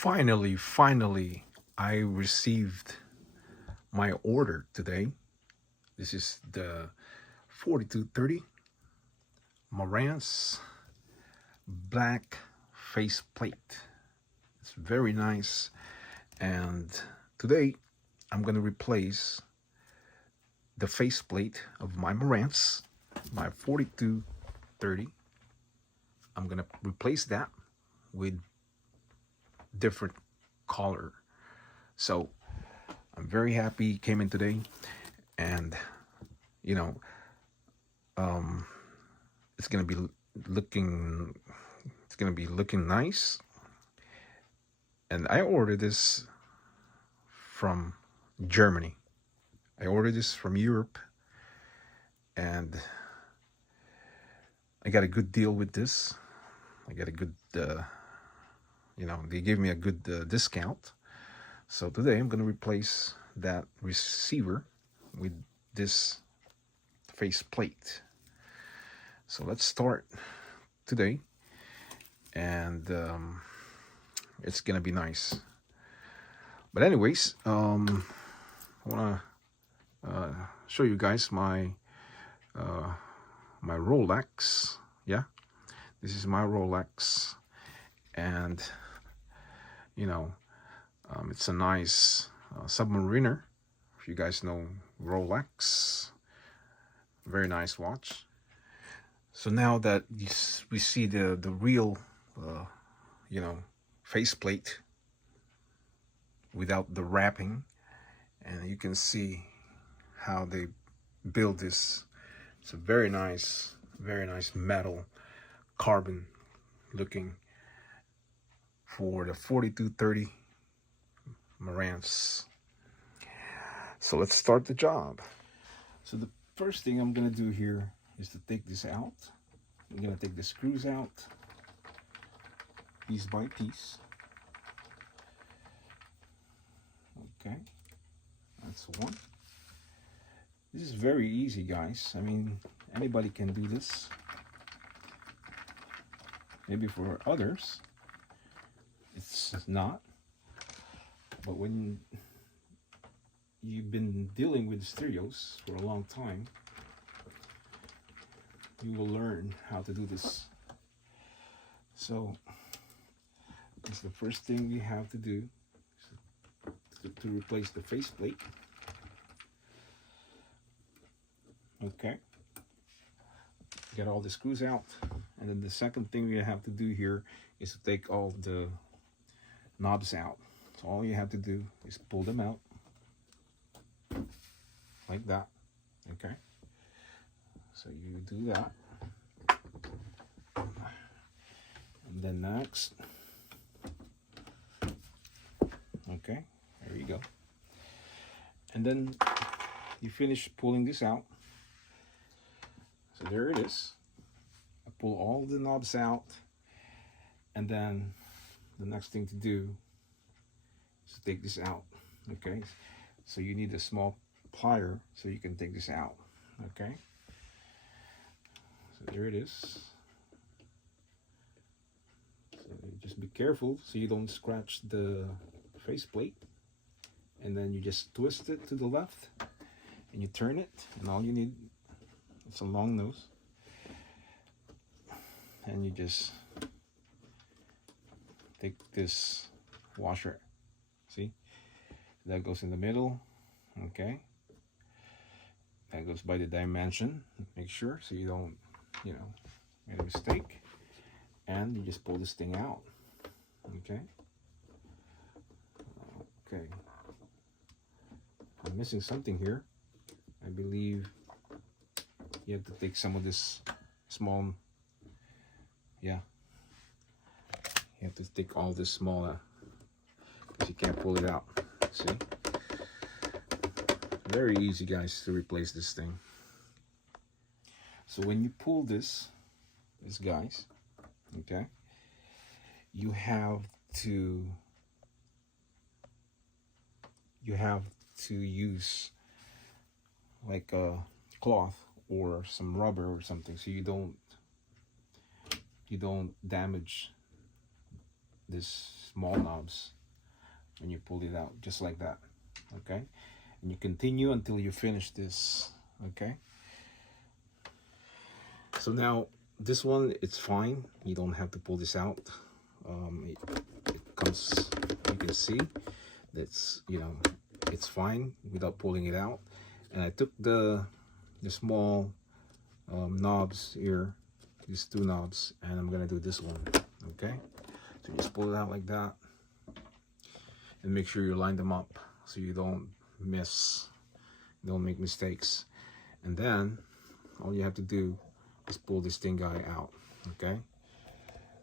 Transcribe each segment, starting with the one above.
Finally, I received my order today. This is the 4230 Marantz black faceplate. It's very nice. And today I'm going to replace the faceplate of my Marantz, my 4230. I'm going to replace that with different color. So I'm very happy it came in today, and you know, it's gonna be looking nice. And I ordered this from Germany. I ordered this from Europe, and I got a good deal with this. I got a good, they gave me a good discount. So today I'm gonna replace that receiver with this faceplate. So let's start today, and it's gonna be nice. But anyways, I wanna show you guys my my Rolex. Yeah, this is my Rolex, and it's a nice Submariner. If you guys know Rolex, very nice watch. So now that we see the real, faceplate without the wrapping, and you can see how they build this. It's a very nice metal, carbon looking for the 4230 Marantz. So let's start the job. So the first thing I'm gonna do here is to take this out. I'm gonna take the screws out piece by piece. Okay, that's one. This is very easy, guys. I mean, anybody can do this. Maybe for others it's not, but when you've been dealing with stereos for a long time, you will learn how to do this. So that's the first thing we have to do, to replace the faceplate. Okay, get all the screws out, and then the second thing we have to do here is to take all the knobs out. So all you have to do is pull them out like that. Okay, so you do that, and then next, okay, there you go. And then you finish pulling this out. So there it is. I pull all the knobs out, and then the next thing to do is to take this out. Okay, so you need a small plier so you can take this out. Okay, so there it is. So just be careful so you don't scratch the faceplate, and then you just twist it to the left and you turn it, and all you need, it's a long nose, and you just take this washer. See, that goes in the middle. Okay, that goes by the dimension. Make sure so you don't, make a mistake. And you just pull this thing out. Okay. Okay. I'm missing something here. I believe you have to take some of this small, you have to take all this smaller, because you can't pull it out. See? Very easy, guys, to replace this thing. So when you pull this guys, okay, you have to use like a cloth or some rubber or something, so you don't damage these small knobs when you pull it out, just like that. Okay, and you continue until you finish this. Okay, so now this one, it's fine, you don't have to pull this out. It comes, you can see that's, you know, it's fine without pulling it out. And I took the small knobs here, these two knobs, and I'm gonna do this one. Okay, so just pull it out like that, and make sure you line them up so you don't make mistakes. And then all you have to do is pull this thing guy out. Okay,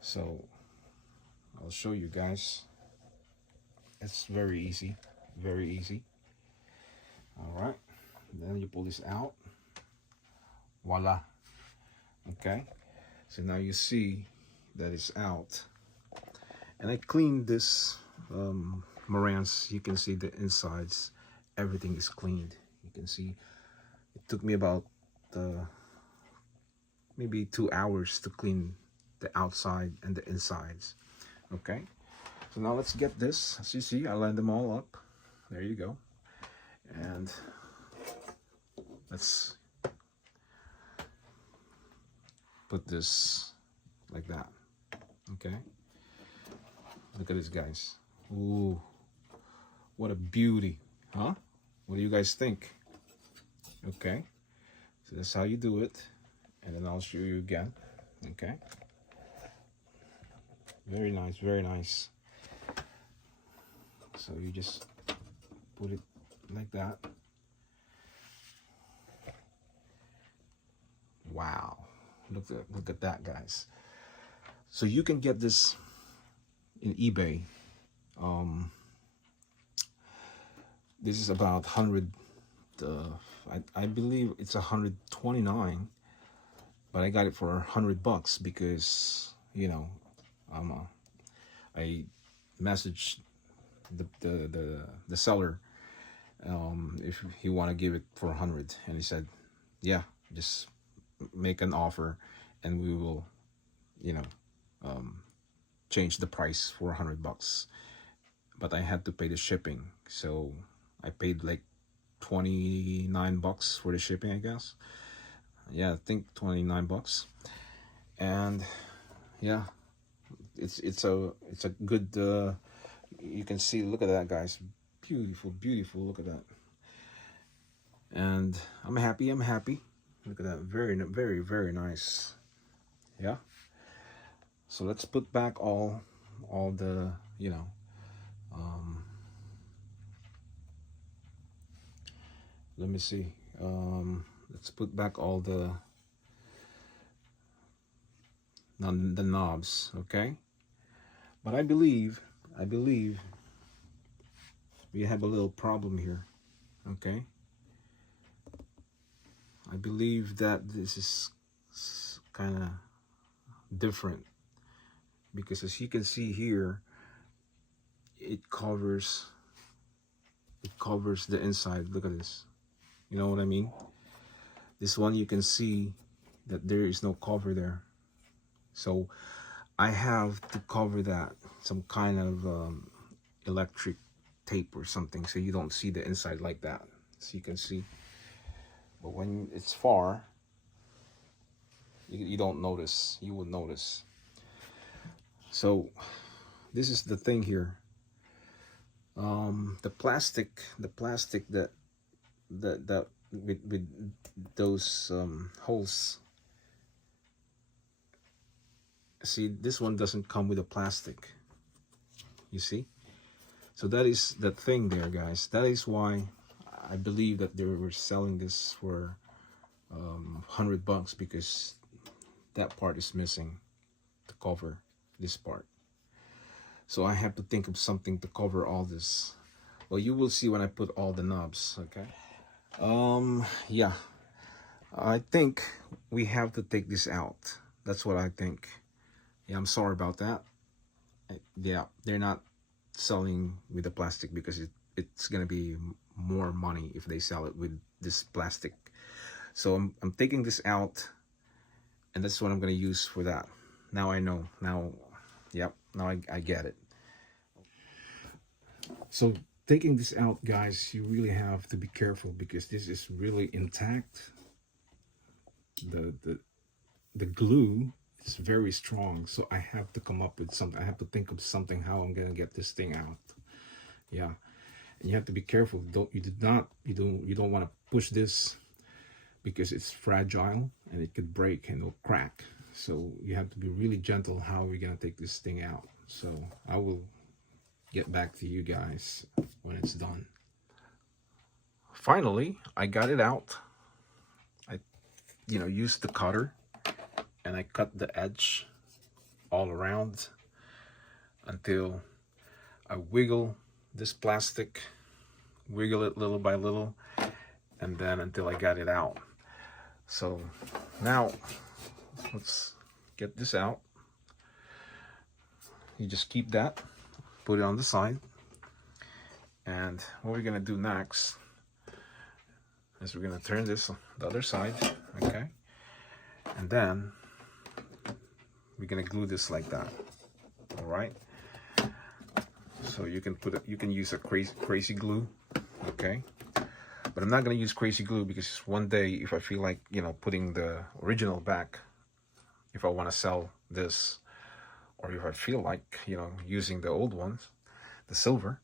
so I'll show you guys. It's very easy, very easy. All right, then you pull this out. Voila. Okay, so now you see that it's out, and I cleaned this Marantz. You can see the insides, everything is cleaned. You can see it took me about maybe 2 hours to clean the outside and the insides. Okay, so now let's get this. As you see, I lined them all up. There you go. And let's put this like that. Okay, look at this, guys. Ooh, what a beauty, huh? What do you guys think? Okay, so that's how you do it, and then I'll show you again. Okay, very nice, very nice. So you just put it like that. Wow, look at that, guys. So you can get this in eBay. This is about 100. I believe it's 129, but I got it for $100 because, you know, I messaged the seller if he want to give it for 100, and he said, yeah, just make an offer and we will, you know, change the price for $100. But I had to pay the shipping, so I paid like $29 for the shipping, I guess. Yeah, I think $29. And yeah, it's a good you can see, look at that, guys. Beautiful, beautiful, look at that. And I'm happy. Look at that, very, very, very nice. Yeah, so let's put back all the, you know, let me see, let's put back all the knobs. Okay, but I believe we have a little problem here. Okay, I believe that this is kind of different, because as you can see here, it covers the inside. Look at this, you know what I mean? This one, you can see that there is no cover there, so I have to cover that, some kind of electric tape or something, so you don't see the inside like that, so you can see. But when it's far, you don't notice. You would notice. So this is the thing here. The plastic that with those holes. See, this one doesn't come with a plastic. You see? So that is the thing there, guys. That is why I believe that they were selling this for $100, because that part is missing to cover this part. So I have to think of something to cover all this. Well, you will see when I put all the knobs. Okay. Yeah, I think we have to take this out. That's what I think. Yeah, I'm sorry about that. Yeah, they're not selling with the plastic because it's gonna be more money if they sell it with this plastic. So I'm taking this out, and that's what I'm gonna use for that. Now I know. Now, yep, now I get it. So taking this out, guys, you really have to be careful because this is really intact. The glue is very strong, so I have to come up with something. I have to think of something how I'm gonna get this thing out. Yeah, and you have to be careful. You don't want to push this because it's fragile and it could break and it'll crack. So you have to be really gentle how we're gonna take this thing out. So I will get back to you guys when it's done. Finally, I got it out. I used the cutter and I cut the edge all around until I wiggle this plastic, wiggle it little by little, and then until I got it out. So now let's get this out. You just keep that, put it on the side, and what we're gonna do next is we're gonna turn this on the other side, okay, and then we're gonna glue this like that. All right, so you can use a crazy glue, okay, but I'm not gonna use crazy glue because one day if I feel like putting the original back, if I want to sell this, or if I feel like using the old ones, the silver,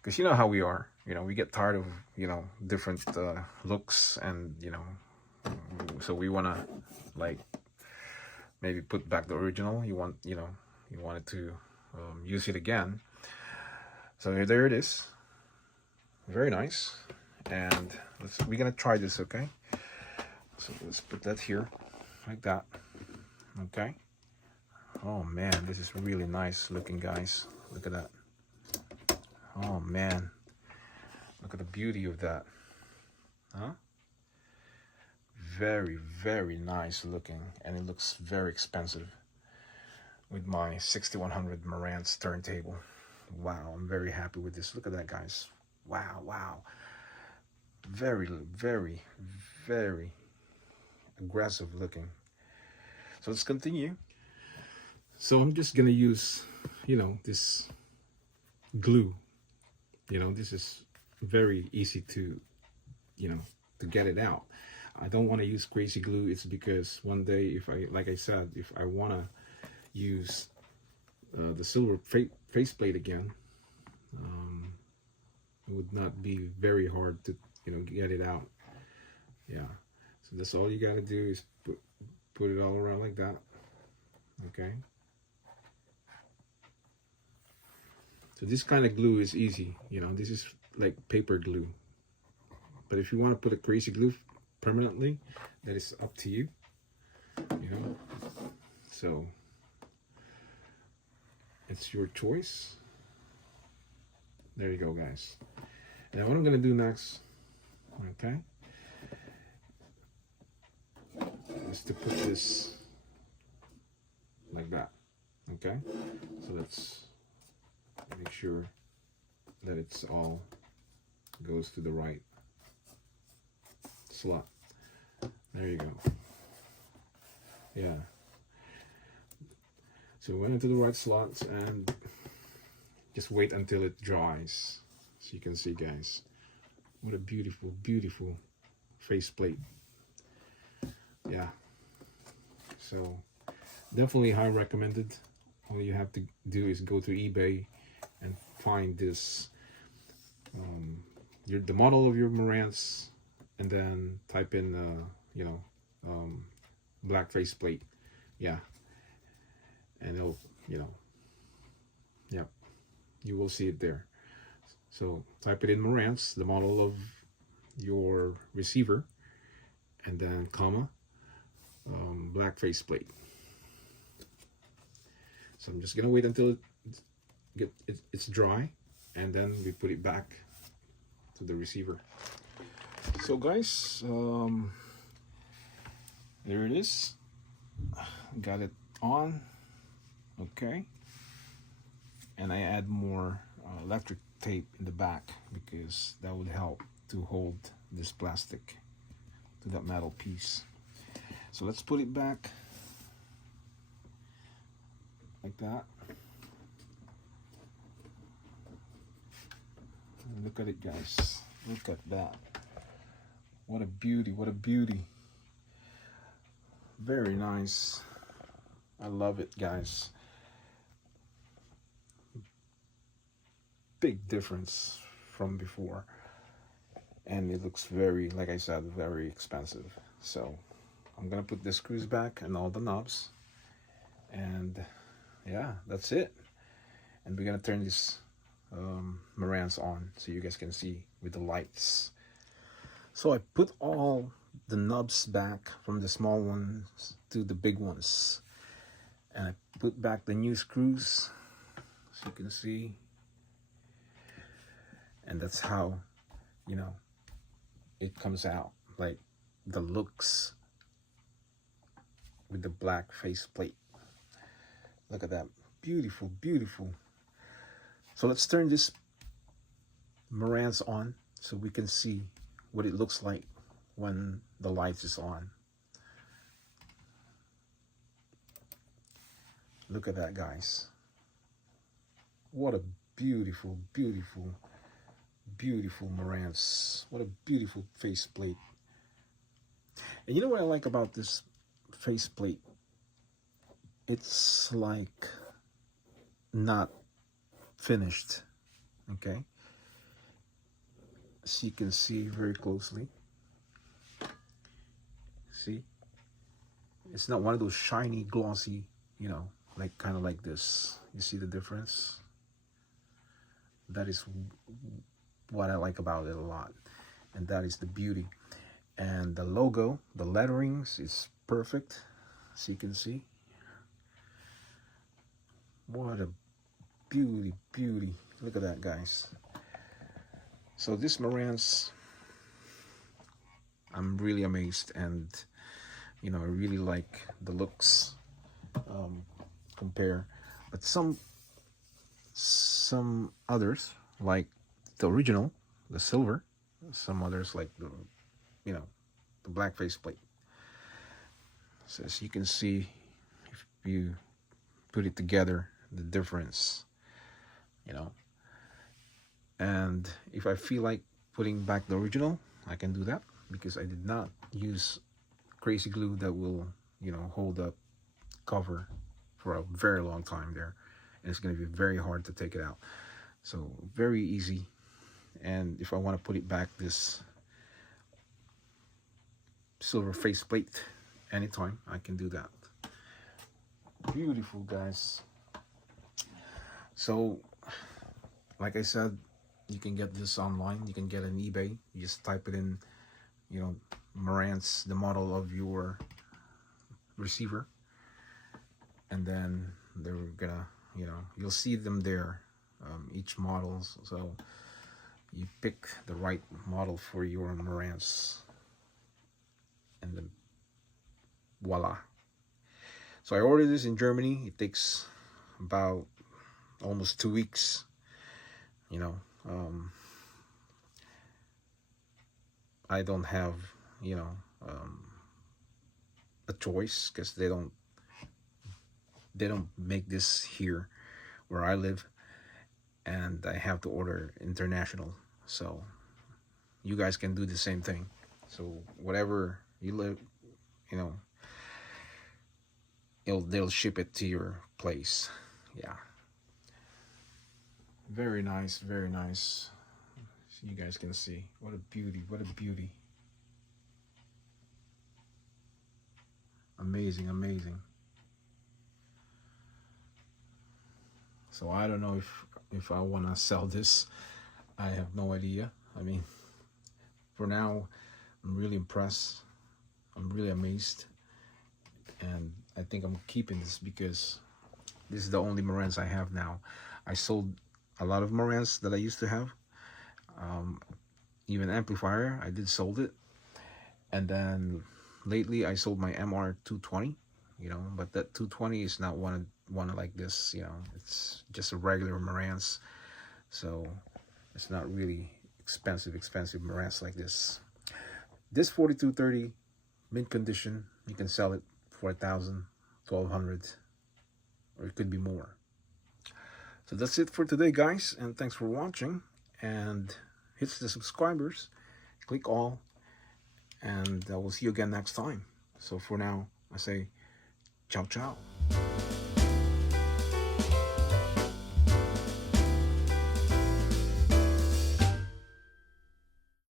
because you know how we are, we get tired of different looks, and so we want to like maybe put back the original. You wanted to use it again. So there it is, very nice. And we're gonna try this, okay? So let's put that here like that, okay? Oh man, this is really nice looking, guys. Look at that. Oh man, look at the beauty of that, huh? Very, very nice looking, and it looks very expensive with my 6100 Marantz turntable. Wow, I'm very happy with this. Look at that, guys. Wow. Very, very, very aggressive looking. So let's continue. So I'm just gonna use, this glue. This is very easy to, to get it out. I don't want to use crazy glue. It's because one day, like I said, if I want to use the silver faceplate again, it would not be very hard to get it out. Yeah, so that's all you got to do is put it all around like that, okay? So this kind of glue is easy, this is like paper glue, but if you want to put a crazy glue permanently, that is up to you, so it's your choice. There you go, guys. Now what I'm gonna do next, okay, is to put this like that, okay? So let's make sure that it's all goes to the right slot. There you go. Yeah. So we went into the right slots and just wait until it dries. So you can see, guys, what a beautiful, beautiful faceplate. Yeah. So definitely high recommended. All you have to do is go to eBay and find this, the model of your Marantz, and then type in, black faceplate. Yeah. And it'll, yep, you will see it there. So type it in Marantz, the model of your receiver, and then comma, black faceplate. So I'm just gonna wait until it's dry, and then we put it back to the receiver. So guys, there it is. Got it on, okay. And I add more electric tape in the back because that would help to hold this plastic to that metal piece. So let's put it back like that. Look at it, guys. Look at that. What a beauty, what a beauty. Very nice. I love it, guys. Big difference from before. And it looks very, like I said, very expensive. So I'm gonna put the screws back and all the knobs. And yeah, that's it. And we're gonna turn this Marantz on so you guys can see with the lights. So I put all the knobs back from the small ones to the big ones, and I put back the new screws so you can see, and that's how, you know, it comes out, like the looks with the black faceplate. Look at that, beautiful, beautiful. So let's turn this Marantz on so we can see what it looks like when the lights is on. Look at that, guys. What a beautiful, beautiful, beautiful Marantz. What a beautiful faceplate. And you know what I like about this faceplate? It's like not finished, okay? So you can see very closely. See? It's not one of those shiny, glossy, you know, like kind of like this. You see the difference? That is what I like about it a lot. And that is the beauty. And the logo, the letterings is perfect. So you can see. What a beauty, beauty. Look at that, guys. So this Marantz, I'm really amazed, and you know, I really like the looks compare. But some others, like the original, the silver, some others like the, you know, the black faceplate. So as you can see, if you put it together, the difference, you know. And if I feel like putting back the original, I can do that, because I did not use crazy glue that will, you know, hold up cover for a very long time there, and it's going to be very hard to take it out. So very easy. And if I want to put it back, this silver faceplate, anytime I can do that. Beautiful, guys. So like I said, you can get this online. You can get it on eBay. You just type it in, you know, Marantz, the model of your receiver, and then they're gonna, you know, you'll see them there, each models. So you pick the right model for your Marantz, and then voila. So I ordered this in Germany. It takes about almost 2 weeks, you know. I don't have, you know, a choice, because they don't make this here where I live, and I have to order international. So you guys can do the same thing. So whatever you live, you know, they'll ship it to your place. Yeah, very nice, very nice. So you guys can see what a beauty, what a beauty. Amazing, amazing. So I don't know if I want to sell this. I have no idea. I mean, for now, I'm really impressed. I'm really amazed, and I think I'm keeping this because this is the only Marantz I have now. I sold a lot of Marantz that I used to have. Even amplifier, I did sold it, and then lately I sold my MR220, you know, but that 220 is not one like this, you know. It's just a regular Marantz, so it's not really expensive Marantz like this. This 4230 mint condition, you can sell it for 1,000, 1,200, or it could be more. So that's it for today, guys, and thanks for watching. and hit the subscribers. Click all, and we'll see you again next time. So for now, I say ciao ciao.